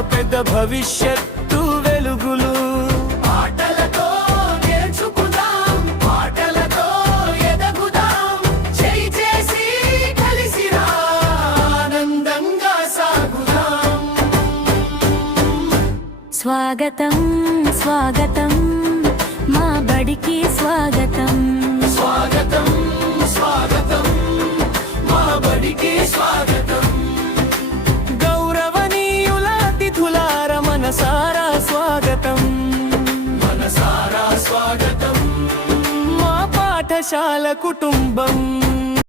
పెద్ద భవిష్యత్తు వెలుగులు. ఆటలతో నేర్చుకుందాం, పాటలతో ఎదగుదాం, చేయి చేసి కలిసి ఆనందంగా సాగుదాం. స్వాగతం స్వాగతం మా బడికి స్వాగతం. స్వాగతం స్వాగతం మా బడికి స్వాగతం. గౌరవనీయుల అతిథులార మనసారా స్వాగతం. మనసారా స్వాగతం. మా పాఠశాల కుటుంబం